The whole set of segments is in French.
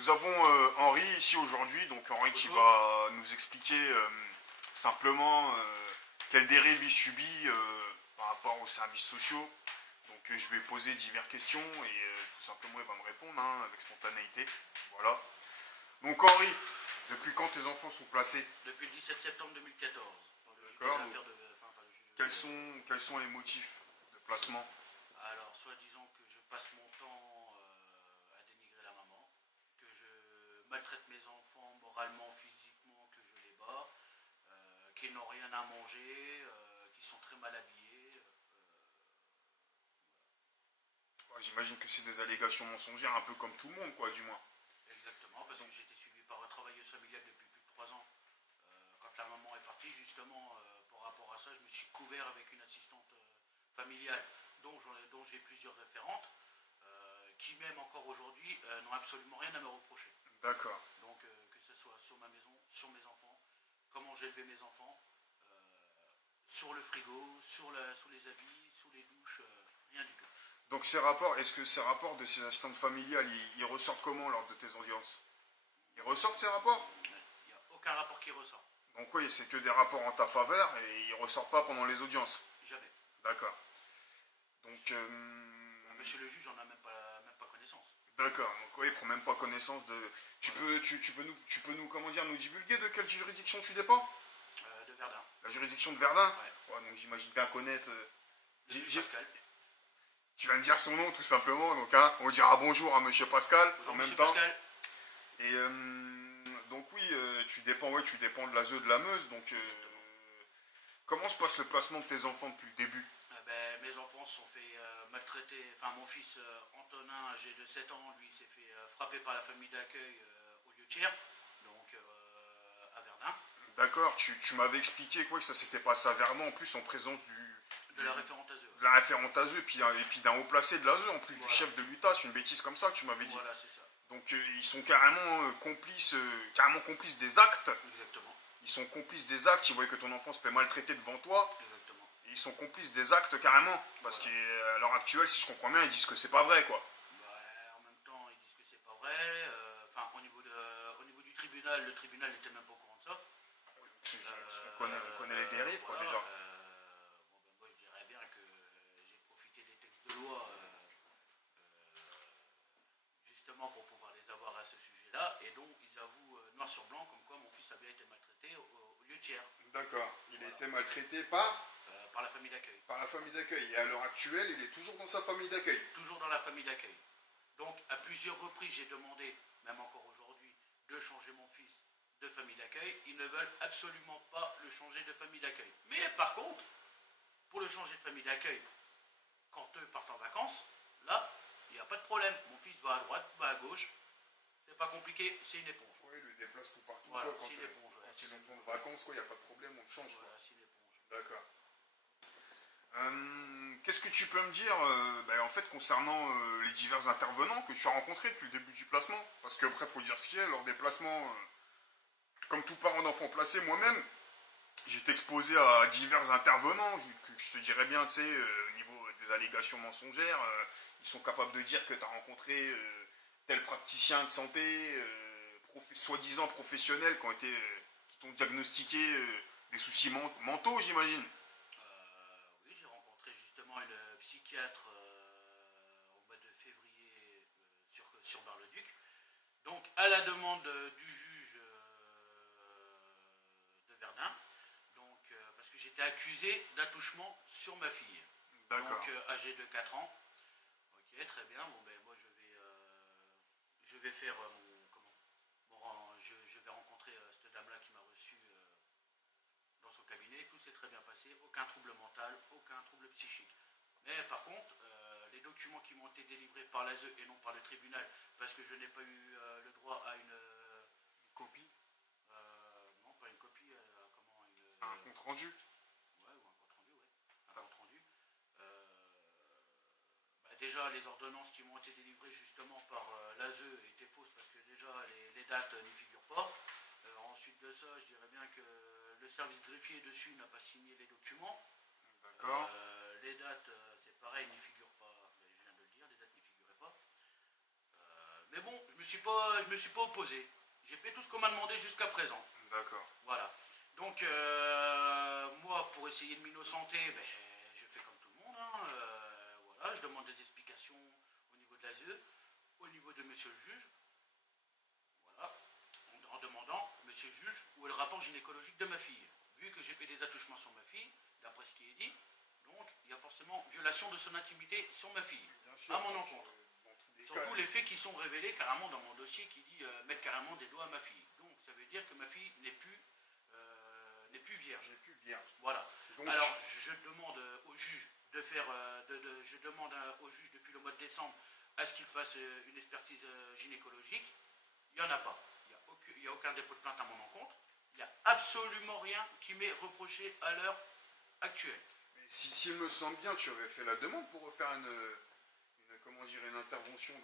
Nous avons Henri ici aujourd'hui, donc Henri qui Bonjour. va nous expliquer simplement quelles dérives il subit par rapport aux services sociaux. Donc je vais poser diverses questions et tout simplement il va me répondre avec spontanéité. Voilà. Donc Henri, depuis quand tes enfants sont placés? Depuis le 17 septembre 2014. Par le juge des D'accord. affaires de, par le juge Quels sont les motifs de placement? Alors, soi-disant que je passe mon temps à dénigrer la maman, que je maltraite mes enfants moralement, physiquement, que je les bats, qu'ils n'ont rien à manger, qu'ils sont très mal habillés. Ouais, j'imagine que c'est des allégations mensongères, un peu comme tout le monde, quoi, du moins. Exactement, parce que j'ai été suivi par une travailleuse familiale depuis plus de 3 ans. Quand la maman est partie, justement, par rapport à ça, je me suis couvert avec une assistante familiale dont j'ai plusieurs référentes, qui même encore aujourd'hui n'ont absolument rien à me reprocher. D'accord. Donc que ce soit sur ma maison, sur mes enfants, comment j'ai élevé mes enfants, sur le frigo, sous les habits, sous les douches, rien du tout. Donc ces rapports, est-ce que ces rapports de ces assistantes familiales, ils ressortent comment lors de tes audiences? Ils ressortent ces rapports? Il n'y a aucun rapport qui ressort. Donc oui, c'est que des rapports en ta faveur et ils ressortent pas pendant les audiences. Jamais. D'accord. Donc, Monsieur le juge, j'en ai même pas connaissance. d'accord. Donc oui, il prend même pas connaissance de. Tu peux nous, comment dire, nous divulguer de quelle juridiction tu dépends? De Verdun. La juridiction de Verdun. Ouais. Ouais, donc j'imagine bien connaître. Pascal. Tu vas me dire son nom tout simplement. Donc on dira bonjour à Monsieur Pascal Bonjour en Monsieur même temps. Pascal. Et donc oui, tu dépends de l'ASE de la Meuse. Donc comment se passe le placement de tes enfants depuis le début? Mes enfants se sont fait maltraiter. Enfin, mon fils Antonin, âgé de 7 ans, lui, s'est fait frapper par la famille d'accueil au lieu de Thiers, donc à Verdun. D'accord, tu m'avais expliqué quoi, que ça s'était passé à Verdun en plus en présence De la référente ASE. de la référente ASE et puis d'un haut placé de l'ASE en plus Voilà. du chef de l'UTA, c'est une bêtise comme ça que tu m'avais dit. Voilà, c'est ça. Donc ils sont carrément complices des actes. Exactement. Ils sont complices des actes, ils voient que ton enfant se fait maltraiter devant toi. Exactement. Et ils sont complices des actes carrément. Parce Voilà. qu'à l'heure actuelle, si je comprends bien, ils disent que c'est pas vrai quoi. En même temps, ils disent que c'est pas vrai. Enfin, au niveau du tribunal, le tribunal n'était même pas au courant de ça. On connaît les dérives quoi Voilà, déjà. moi, je dirais bien que j'ai profité des textes de loi justement pour pouvoir les avoir à ce sujet-là, et donc ils avouent noir sur blanc comme quoi mon fils a bien été maltraité au lieu de Thiers. D'accord. Il a Voilà. été maltraité par Par la famille d'accueil. la famille d'accueil. Et à l'heure actuelle, il est toujours dans sa famille d'accueil. Toujours dans la famille d'accueil. Donc à plusieurs reprises j'ai demandé, même encore aujourd'hui, de changer mon fils de famille d'accueil. Ils ne veulent absolument pas le changer de famille d'accueil. Mais par contre, pour le changer de famille d'accueil, quand eux partent en vacances, là, il n'y a pas de problème. Mon fils va à droite, va à gauche. C'est pas compliqué, c'est une éponge. Oui, il le déplace tout partout. Voilà, Quoi, quand c'est une éponge. Ouais, ils ont besoin de vacances, il n'y a pas de problème, on le change. Voilà, c'est une éponge. D'accord. Qu'est-ce que tu peux me dire en fait concernant les divers intervenants que tu as rencontrés depuis le début du placement? Parce qu'après, il faut dire ce qu'il y a, lors des placements, comme tout parent d'enfant placé, moi-même, j'ai été exposé à divers intervenants, je te dirais bien, tu sais, au niveau des allégations mensongères, ils sont capables de dire que tu as rencontré tel praticien de santé, soi-disant professionnels, qui t'ont diagnostiqué des soucis mentaux, j'imagine. Oui, j'ai rencontré justement une psychiatre au mois de février sur Bar-le-Duc. Donc, à la demande du juge de Verdun, donc, parce que j'étais accusé d'attouchement sur ma fille. D'accord. Donc, âgée de 4 ans. Ok, très bien. Bon, moi, je vais faire je vais rencontrer cette dame-là qui m'a reçu dans son cabinet. Tout s'est très bien passé. Aucun trouble mental, aucun trouble psychique. Mais par contre, les documents qui m'ont été délivrés par l'ASE et non par le tribunal, parce que je n'ai pas eu le droit à une Copie, non, pas une copie, un compte rendu. Ouais, ou un compte rendu, ouais. Un compte rendu. Déjà, les ordonnances qui m'ont été délivrées justement par l'ASE étaient fausses parce que déjà, les dates n'y figurent pas. Ensuite de ça, je dirais bien que le service greffier dessus n'a pas signé les documents. D'accord. Les dates, c'est pareil, n'y figurent pas. Je viens de le dire, les dates n'y figuraient pas. Mais bon, je me me suis pas opposé. J'ai fait tout ce qu'on m'a demandé jusqu'à présent. D'accord. Voilà. Donc, moi, pour essayer de m'innocenter, ben, je fais comme tout le monde. Hein, voilà, je demande des explications au niveau de l'ASE, au niveau de monsieur le juge. Voilà. En demandant, monsieur le juge, où est le rapport gynécologique de ma fille? Vu que j'ai fait des attouchements sur ma fille, d'après ce qui est dit, donc il y a forcément violation de son intimité sur ma fille, Bien sûr, à mon encontre. dans tous les Surtout cas, les faits qui sont révélés carrément dans mon dossier qui dit mettre carrément des doigts à ma fille. Donc ça veut dire que ma fille n'est plus vierge. j'ai plus vierge. Voilà. Donc, Alors je demande au juge de faire, je demande au juge depuis le mois de décembre à ce qu'il fasse une expertise gynécologique. Il n'y en a pas. Il n'y a aucun dépôt de plainte à mon encontre. Il n'y a absolument rien qui m'est reproché à l'heure actuelle. mais s'il me semble bien, tu aurais fait la demande pour refaire une intervention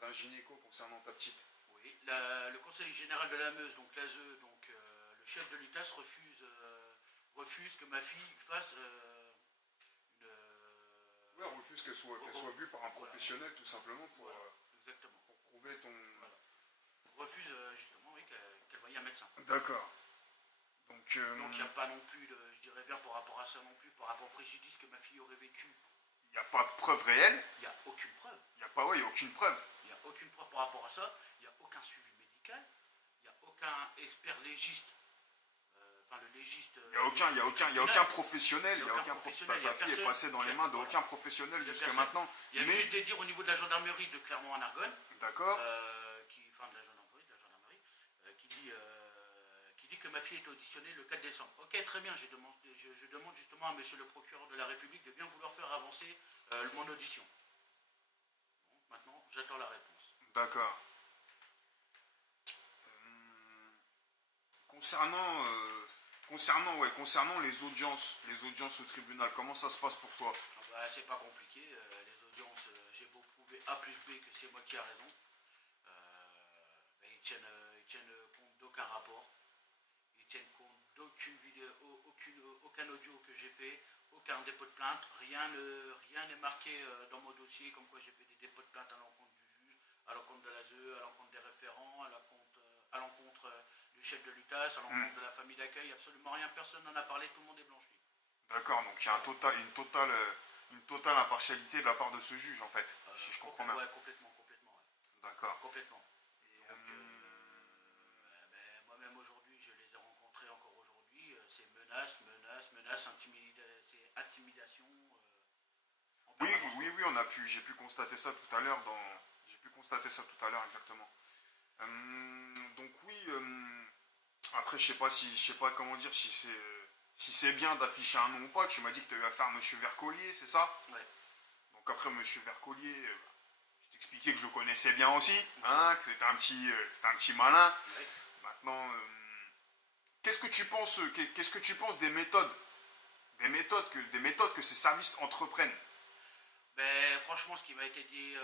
d'un gynéco concernant ta petite. Oui, le conseil général de la Meuse, donc l'ASE, donc le chef de l'UTAS refuse que ma fille fasse une. Ouais, on refuse qu'elle soit vue par un professionnel tout simplement pour, Voilà, exactement. pour prouver ton... Voilà. Refuse justement, oui, qu'elle voie un médecin. D'accord. Donc Donc il n'y a pas non plus, je dirais bien par rapport à ça non plus, par rapport au préjudice que ma fille aurait vécu, il n'y a pas de preuve réelle, il n'y a aucune preuve. il n'y a pas, ouais, il y a aucune preuve. Il n'y a aucune preuve par rapport à ça, il n'y a aucun suivi médical, il n'y a aucun expert légiste, enfin le légiste... Il n'y a aucun professionnel, ta fille est passée dans les mains voilà, d'aucun professionnel jusqu'à personne. maintenant. Il y a Mais, juste des dires au niveau de la gendarmerie de Clermont-en-Argonne, d'accord, enfin de la gendarmerie, qui dit que ma fille est auditionnée le 4 décembre. Ok, très bien, je demande justement à monsieur le procureur de la République de bien vouloir faire avancer mon audition. Bon, maintenant, j'attends la réponse. d'accord. Concernant les audiences au tribunal, comment ça se passe pour toi? Ah bah, c'est pas compliqué, les audiences, j'ai beau prouver A plus B que c'est moi qui ai raison. Ils tiennent compte d'aucun rapport, ils tiennent compte d'aucune vidéo, aucun audio que j'ai fait, aucun dépôt de plainte, rien n'est marqué dans mon dossier comme quoi j'ai fait des dépôts de plainte à l'encontre du juge, à l'encontre de l'ASE, à l'encontre des référents, à l'encontre du chef de l'UTAS, à l'encontre de la famille d'accueil, absolument rien, personne n'en a parlé, tout le monde est blanchi. D'accord, donc il y a une totale impartialité de la part de ce juge en fait, si je comprends bien. Ouais, complètement. Ouais. D'accord. Complètement. Et, Donc, moi-même aujourd'hui, je les ai rencontrés encore aujourd'hui, c'est menace, c'est intimidation. oui, j'ai pu constater ça tout à l'heure exactement. Donc oui, après je sais pas comment dire si c'est bien d'afficher un nom ou pas. Tu m'as dit que tu as eu affaire à monsieur Vercollier, c'est ça? Ouais. Donc après monsieur Vercollier, je t'expliquais que je le connaissais bien aussi, hein, que c'était un petit malin. Ouais. Maintenant, qu'est-ce que tu penses des méthodes que ces services entreprennent? Ben, franchement, ce qui m'a été dit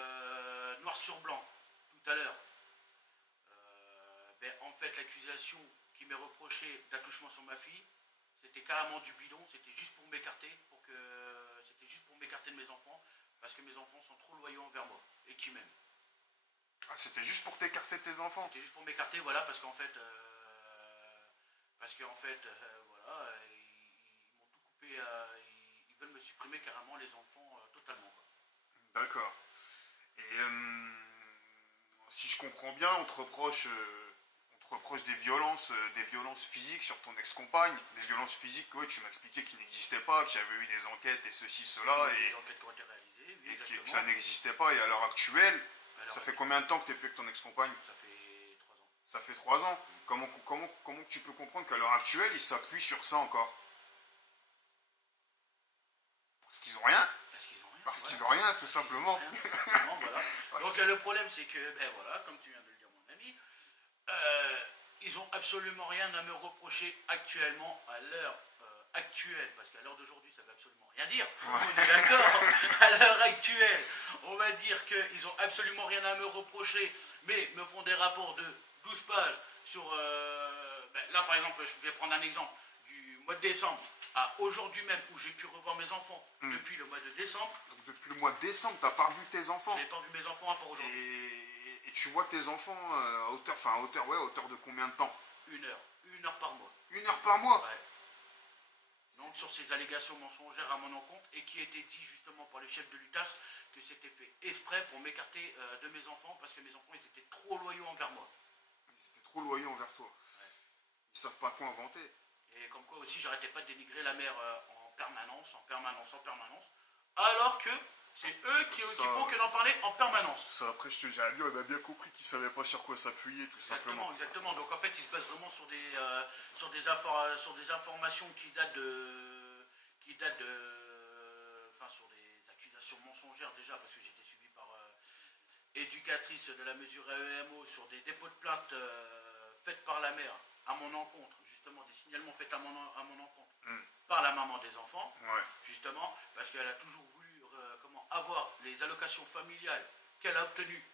noir sur blanc tout à l'heure, en fait, l'accusation qui m'est reprochée d'attouchement sur ma fille, c'était carrément du bidon, c'était juste pour m'écarter, de mes enfants, parce que mes enfants sont trop loyaux envers moi et qui m'aiment. Ah, c'était juste pour t'écarter de tes enfants? C'était juste pour m'écarter, voilà, parce qu'en fait, voilà, ils m'ont tout coupé, ils veulent me supprimer carrément les enfants totalement. Quoi. D'accord. Et si je comprends bien, on te reproche des violences physiques sur ton ex-compagne, des violences physiques que tu m'as expliqué qui n'existaient pas, qu'il y avait eu des enquêtes et ceci, cela, des enquêtes qui ont été réalisées, oui, et que ça n'existait pas. Et à l'heure actuelle, ça fait combien de temps que tu n'es plus avec ton ex-compagne? Ça fait 3 ans. Ça fait 3 ans. Comment tu peux comprendre qu'à l'heure actuelle, ils s'appuient sur ça encore? Parce qu'ils ont rien. Parce qu'ils ont rien, tout simplement. Voilà. Donc le problème, c'est que, voilà, comme tu viens de le dire, mon ami, ils ont absolument rien à me reprocher actuellement, à l'heure actuelle, parce qu'à l'heure d'aujourd'hui, ça ne veut absolument rien dire. Ouais. On est d'accord. À l'heure actuelle, on va dire qu'ils n'ont absolument rien à me reprocher, mais me font des rapports de 12 pages sur... là, par exemple, je vais prendre un exemple du mois de décembre à aujourd'hui même, où j'ai pu revoir mes enfants depuis le mois de décembre. Donc depuis le mois de décembre, tu n'as pas revu tes enfants? Je n'ai pas vu mes enfants à part aujourd'hui. Et tu vois tes enfants à hauteur de combien de temps? 1 heure par mois. 1 heure par mois? Ouais. Donc sur ces allégations mensongères à mon encontre et qui était dit justement par le chef de l'UTAS que c'était fait exprès pour m'écarter de mes enfants parce que mes enfants ils étaient trop loyaux envers moi. Ils étaient trop loyaux envers toi. Ouais. Ils savent pas quoi inventer. Et comme quoi aussi j'arrêtais pas de dénigrer la mère en permanence, alors que c'est eux qui font que d'en parler en permanence. Ça, après, je te dirais bien, on a bien compris qu'ils savaient pas sur quoi s'appuyer, tout simplement. Exactement. Donc en fait, ils se basent vraiment sur des informations qui datent sur des accusations mensongères déjà, parce que j'étais suivi par éducatrice de la mesure EMO sur des dépôts de plainte faites par la mère à mon encontre, justement des signalements faits à mon encontre par la maman des enfants, justement, parce qu'elle a toujours voulu avoir les allocations familiales qu'elle a obtenues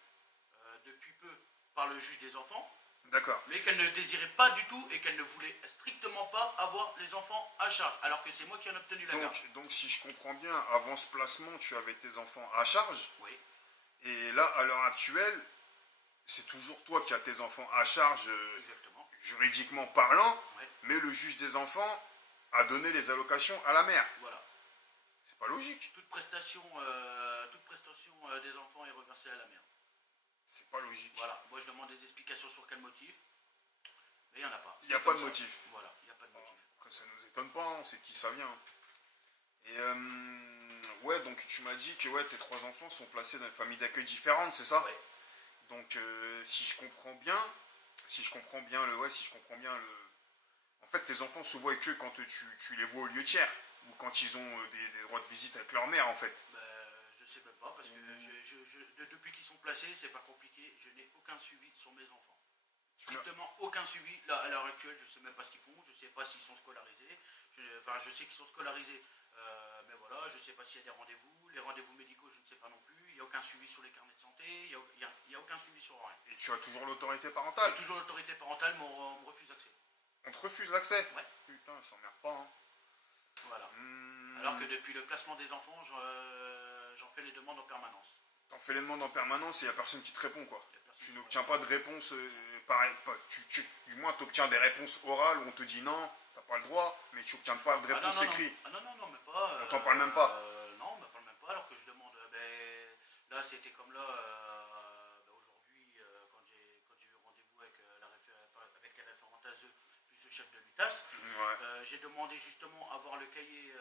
depuis peu par le juge des enfants, D'accord. mais qu'elle ne désirait pas du tout et qu'elle ne voulait strictement pas avoir les enfants à charge, alors que c'est moi qui en ai obtenu la garde. Donc, si je comprends bien, avant ce placement, tu avais tes enfants à charge. Oui. Et là, à l'heure actuelle, c'est toujours toi qui as tes enfants à charge, juridiquement parlant, mais le juge des enfants a donné les allocations à la mère. Voilà. C'est pas logique. Toute prestation des enfants est reversée à la mère. C'est pas logique. Voilà. Moi, je demande des explications sur quel motif, mais il n'y en a pas. Il n'y a pas de motif. Voilà, il n'y a pas de motif. Après, ça nous étonne pas, on sait de qui ça vient. Et donc tu m'as dit que tes 3 enfants sont placés dans une famille d'accueil différente, c'est ça? Oui. Donc si je comprends bien en fait tes enfants se voient que quand tu les vois au lieu tiers ou quand ils ont des droits de visite avec leur mère en fait. Je sais même pas parce que depuis qu'ils sont placés, c'est pas compliqué, je n'ai aucun suivi sur mes enfants. Strictement aucun suivi. Là, à l'heure actuelle, je sais même pas ce qu'ils font, je sais pas s'ils sont scolarisés. Je sais qu'ils sont scolarisés, mais voilà, je sais pas s'il y a des rendez-vous. Les rendez-vous médicaux, je ne sais pas non plus. Il n'y a aucun suivi sur les carnets de santé, il n'y a aucun suivi sur rien. Et tu as toujours l'autorité parentale? J'ai toujours l'autorité parentale, mais on me refuse l'accès. On te refuse l'accès? Ouais. Putain, ça s'emmerde pas, hein. Voilà. Alors que depuis le placement des enfants, j'en fais les demandes en permanence. T'en fais les demandes en permanence et il n'y a personne qui te répond, quoi. Tu n'obtiens pas de réponse pareil. Du moins, tu obtiens des réponses orales où on te dit non, t'as pas le droit, mais tu n'obtiens pas de réponse écrite. Non, mais pas. On t'en parle même pas. Non, on me parle même pas, alors que je demande. Là, c'était comme là, aujourd'hui, quand j'ai eu rendez-vous avec les référentes ASE, plus le chef de l'UTAS, j'ai demandé justement à voir le cahier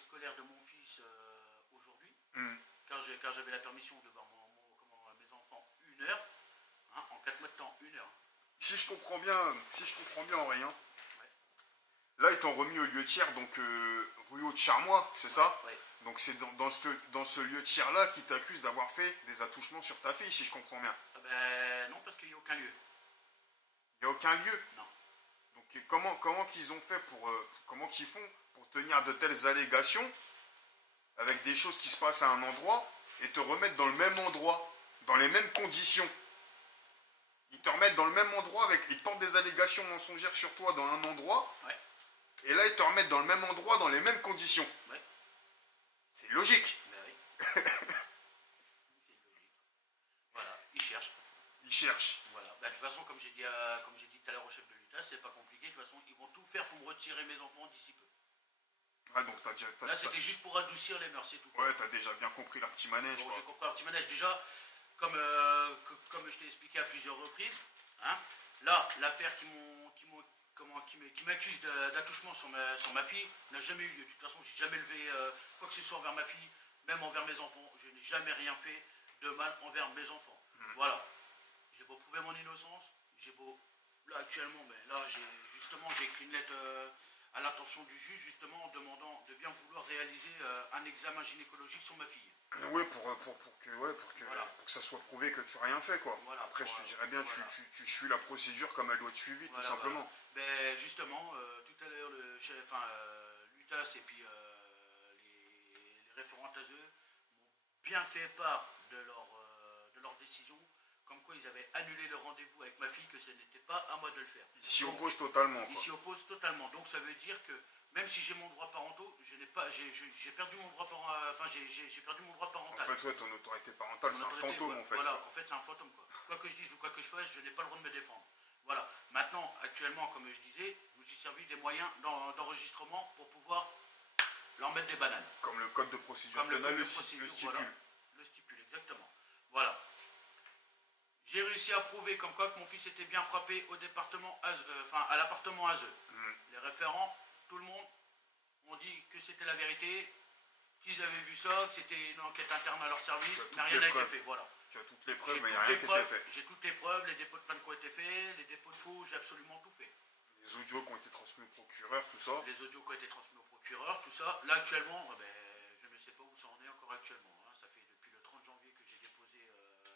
scolaire de mon fils aujourd'hui, car j'avais la permission de voir mes enfants 1 heure, en 4 mois de temps, 1 heure. Si je comprends bien Henri, là ils t'ont remis au lieu tiers, donc rue Haute-Charmois, c'est ça? Ouais. Donc c'est dans ce lieu tiers là qui t'accuse d'avoir fait des attouchements sur ta fille, si je comprends bien. Non, parce qu'il n'y a aucun lieu. Il n'y a aucun lieu? Non. Donc comment qu'ils ont fait comment qu'ils font pour tenir de telles allégations avec des choses qui se passent à un endroit et te remettre dans le même endroit, dans les mêmes conditions? Ils te remettent dans le même endroit ils te portent des allégations mensongères sur toi dans un endroit, et là ils te remettent dans le même endroit dans les mêmes conditions. Ouais. C'est logique. Mais oui. C'est logique. Voilà, ils cherchent. Voilà. De toute façon, comme j'ai dit tout à l'heure au chef de l'UTAS, c'est pas compliqué. De toute façon, ils vont tout faire pour me retirer mes enfants d'ici peu. Ah, donc Là, c'était juste pour adoucir les mœurs, c'est tout. Ouais, t'as déjà bien compris leur petit manège. Bon, j'ai compris leur petit manège. Déjà, comme je t'ai expliqué à plusieurs reprises, là, l'affaire qui m'accuse d'attouchement sur ma fille n'a jamais eu lieu. De toute façon, j'ai jamais levé quoi que ce soit envers ma fille, même envers mes enfants. Je n'ai jamais rien fait de mal envers mes enfants. Voilà. J'ai beau prouver mon innocence, là actuellement, j'ai écrit une lettre à l'intention du juge, justement, en demandant de bien vouloir réaliser un examen gynécologique sur ma fille. Oui, pour que ça soit prouvé que tu n'as rien fait, quoi. Voilà, après, je te dirais bien, tu suis la procédure comme elle doit être suivie, tout simplement. Ben, justement, tout à l'heure, l'UTAS et puis les référentes ASE m'ont bien fait part de leur décision, comme quoi ils avaient annulé le rendez-vous avec ma fille, que ce n'était pas à moi de le faire. Ils s'y opposent totalement, quoi. Ils s'y opposent totalement. Donc ça veut dire que même si j'ai mon droit parental, j'ai perdu mon droit j'ai perdu mon droit En parental. fait, ouais, ton autorité parentale, c'est un fantôme, en fait. Voilà, en fait, c'est un fantôme, quoi. Quoi que je dise ou quoi que je fasse, je n'ai pas le droit de me défendre. Voilà. Maintenant, actuellement, comme je disais, je me suis servi des moyens d'enregistrement pour pouvoir leur mettre des bananes. Comme le code de procédure pénale le stipule. Voilà, le stipule, exactement. Voilà. J'ai réussi à prouver comme quoi que mon fils était bien frappé au département, à l'appartement Azeux. Les référents, tout le monde, ont dit que c'était la vérité, qu'ils avaient vu ça, que c'était une enquête interne à leur service, mais rien n'a été fait. Voilà. Tu as toutes les preuves, mais il n'y a rien qui a été fait. J'ai toutes les preuves, les dépôts de plainte qui ont été faits, les dépôts de faux, j'ai absolument tout fait. Les audios qui ont été transmis au procureur, tout ça. Les audios qui ont été transmis au procureur, tout ça. Là, actuellement, je ne sais pas où ça en est encore actuellement. Hein. Ça fait depuis le 30 janvier que j'ai déposé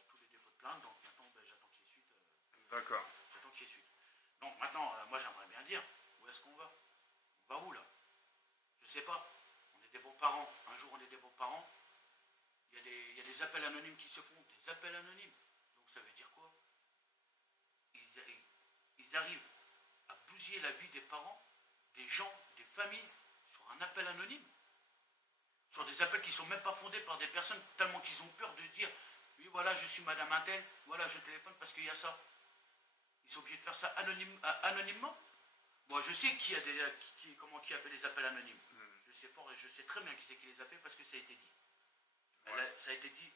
tous les dépôts de plainte, donc maintenant, j'attends qu'il y ait suite. D'accord. J'attends qu'il y ait suite. Donc maintenant, moi, j'aimerais bien dire, où est-ce qu'on va? On va où, là? Je sais pas. On est des bons parents. Un jour, on est des bons parents. Il y a des appels anonymes qui se font. Des appels anonymes. Donc ça veut dire quoi? Ils arrivent à bousiller la vie des parents, des gens, des familles, sur un appel anonyme. Sur des appels qui ne sont même pas fondés par des personnes tellement qu'ils ont peur de dire oui, voilà, je suis madame Intel, voilà, je téléphone parce qu'il y a ça. Ils sont obligés de faire ça anonymement. Moi, je sais qui a fait les appels anonymes. Je sais fort et je sais très bien qui c'est qui les a fait parce que ça a été dit. Ouais. Ça a été dit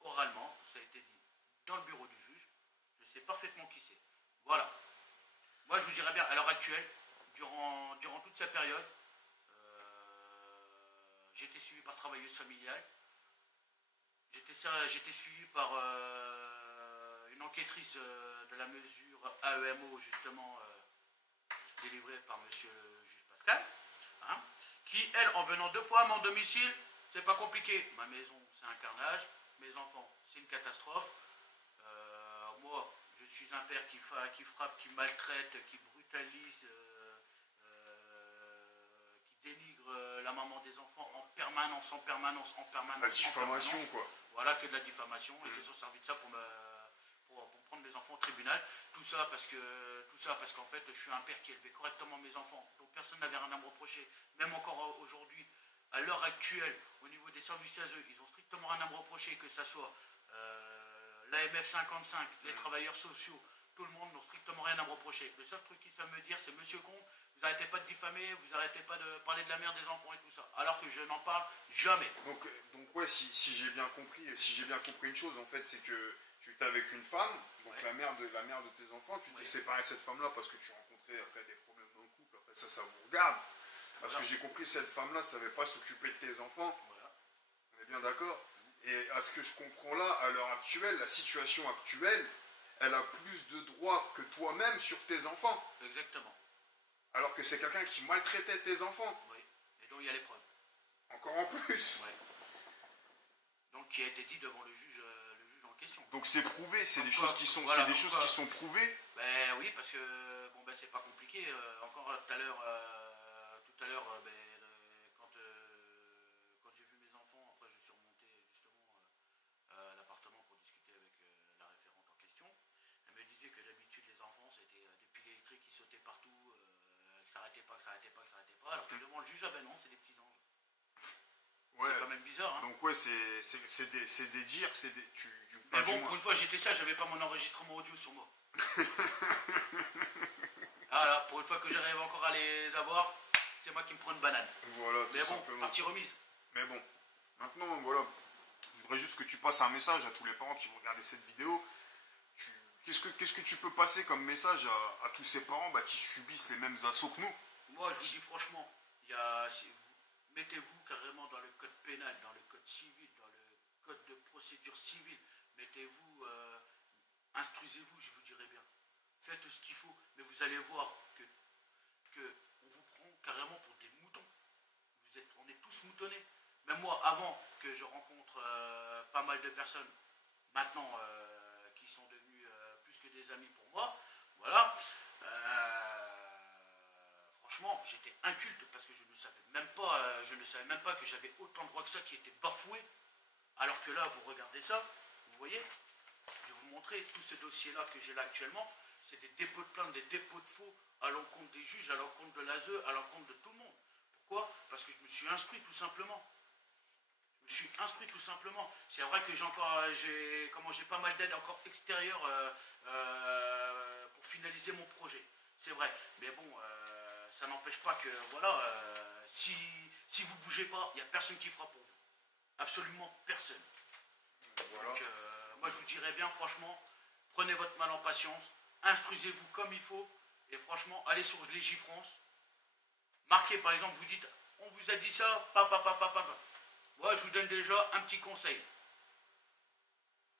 oralement, ça a été dit dans le bureau du juge. Je sais parfaitement qui c'est. Voilà. Moi, je vous dirais bien, à l'heure actuelle, durant toute cette période, j'ai été suivi par travailleuse familiale. J'étais suivi par une enquêtrice de la mesure AEMO, justement, délivrée par monsieur le juge Pascal, hein, qui, elle, en venant 2 fois à mon domicile, c'est pas compliqué. Ma maison, c'est un carnage. Mes enfants, c'est une catastrophe. Moi, je suis un père qui frappe, qui maltraite, qui brutalise, qui dénigre la maman des enfants en permanence. La diffamation, quoi. Voilà, que de la diffamation. Et c'est servi de ça pour prendre mes enfants au tribunal. Tout ça parce qu'en fait, je suis un père qui élevait correctement mes enfants. Donc personne n'avait rien à me reprocher. Même encore aujourd'hui, à l'heure actuelle, au niveau des services ASE, ils ont strictement rien à me reprocher, que ça soit l'AMF 55, les travailleurs sociaux, tout le monde n'ont strictement rien à me reprocher. Le seul truc qu'ils savent me dire, c'est monsieur Comte, vous n'arrêtez pas de diffamer, vous n'arrêtez pas de parler de la mère des enfants et tout ça. Alors que je n'en parle jamais. Donc ouais, si j'ai bien compris une chose, en fait, c'est que tu étais avec une femme, donc la mère de tes enfants, tu t'es séparé de cette femme-là parce que tu rencontrais après des problèmes dans le couple, après ça vous regarde. Parce que j'ai compris, cette femme-là ne savait pas s'occuper de tes enfants. Voilà. On est bien d'accord. Et à ce que je comprends là, à l'heure actuelle, la situation actuelle, elle a plus de droits que toi-même sur tes enfants. Exactement. Alors que c'est quelqu'un qui maltraitait tes enfants. Oui. Et donc il y a les preuves. Encore en plus. Oui. Donc qui a été dit devant le juge en question. Donc c'est prouvé, c'est des choses qui sont, voilà, qui sont prouvées. Ben oui, parce que c'est pas compliqué. Encore tout à l'heure, quand j'ai vu mes enfants, après je suis remonté justement à l'appartement pour discuter avec la référente en question. Elle me disait que d'habitude les enfants c'était des piles électriques qui sautaient partout, que ça arrêtait pas, alors que devant le juge, ah ben non, c'est des petits anges. Ouais. C'est quand même bizarre. Hein. Donc ouais, c'est des dires, c'est des... Mais bon, pour une fois j'étais sage, j'avais pas mon enregistrement audio sur moi. Voilà, pour une fois que j'arrive encore à les avoir, c'est moi qui me prends une banane. Voilà, mais bon, simplement. Partie remise. Mais bon, maintenant, voilà, je voudrais juste que tu passes un message à tous les parents qui vont regarder cette vidéo. Qu'est-ce que tu peux passer comme message à tous ces parents qui subissent les mêmes assauts que nous? Moi, je vous dis franchement, mettez-vous carrément dans le code pénal, dans le code civil, dans le code de procédure civile. Mettez-vous, instruisez-vous, je vous dirai bien. Faites ce qu'il faut, mais vous allez voir que on vous prend carrément pour des moutons. On est tous moutonnés. Même moi, avant que je rencontre pas mal de personnes, maintenant, qui sont devenues plus que des amis pour moi, voilà, franchement, j'étais inculte parce que je ne savais même pas que j'avais autant de droits que ça qui étaient bafoués. Alors que là, vous regardez ça, vous voyez, je vais vous montrer tout ce dossier-là que j'ai là actuellement. C'est des dépôts de plainte, des dépôts de faux à l'encontre des juges, à l'encontre de l'ASE, à l'encontre de tout le monde. Pourquoi? Parce que je me suis instruit tout simplement. Je me suis instruit tout simplement. C'est vrai que j'ai pas mal d'aide encore extérieure pour finaliser mon projet. C'est vrai. Mais bon, ça n'empêche pas que, voilà, si vous bougez pas, il n'y a personne qui fera pour vous. Absolument personne. Voilà. Donc, moi, je vous dirais bien, franchement, prenez votre mal en patience, instruisez-vous comme il faut, et franchement, allez sur Légifrance. Marquez, par exemple, vous dites, on vous a dit ça, papa. Moi, je vous donne déjà un petit conseil.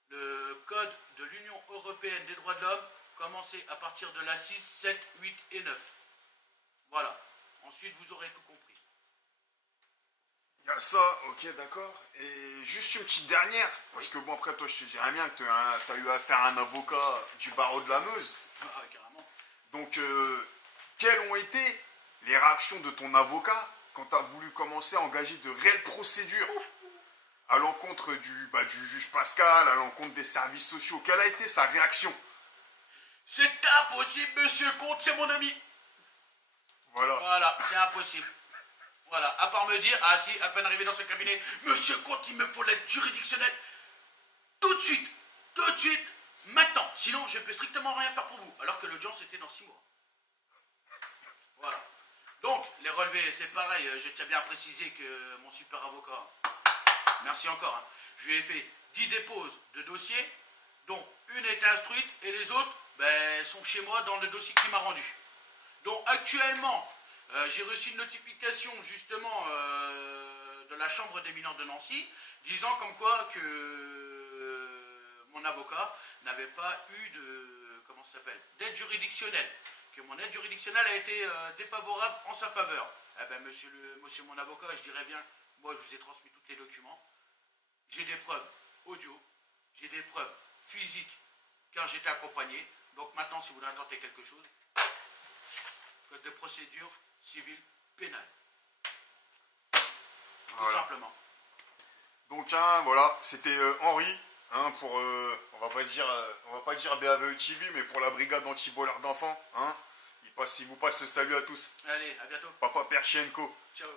Le code de l'Union européenne des droits de l'homme, commencez à partir de la 6, 7, 8 et 9. Voilà. Ensuite, vous aurez tout compris. Il y a ça, ok, d'accord. Et juste une petite dernière, parce que bon, après, toi, je te dirais bien que tu as eu affaire à un avocat du barreau de la Meuse. Ah, carrément. Donc, quelles ont été les réactions de ton avocat quand tu as voulu commencer à engager de réelles procédures à l'encontre du juge Pascal, à l'encontre des services sociaux? Quelle a été sa réaction? C'est impossible, monsieur Comte, c'est mon ami. Voilà. Voilà, c'est impossible. Voilà, à part me dire, ah si, à peine arrivé dans ce cabinet, monsieur Comte, il me faut l'aide juridictionnelle tout de suite, maintenant. Sinon, je ne peux strictement rien faire pour vous. Alors que l'audience était dans 6 mois. Voilà. Donc, les relevés, c'est pareil. Je tiens bien à préciser que mon super avocat, merci encore, hein, je lui ai fait 10 déposes de dossiers, dont une est instruite et les autres sont chez moi dans le dossier qu'il m'a rendu. Donc, actuellement, j'ai reçu une notification justement de la Chambre des mineurs de Nancy disant comme quoi que mon avocat n'avait pas eu d'aide juridictionnelle, que mon aide juridictionnelle a été défavorable en sa faveur. Eh ben monsieur mon avocat, je dirais bien, moi je vous ai transmis tous les documents, j'ai des preuves audio, j'ai des preuves physiques car j'étais accompagné. Donc maintenant, si vous voulez intenter quelque chose, code de procédure civile pénale. Tout simplement. Donc voilà, c'était Henri, hein, pour on va pas dire BAVE TV, mais pour la brigade anti-voleurs d'enfants, hein. Il vous passe le salut à tous. Allez, à bientôt. Papa Perchienko. Ciao.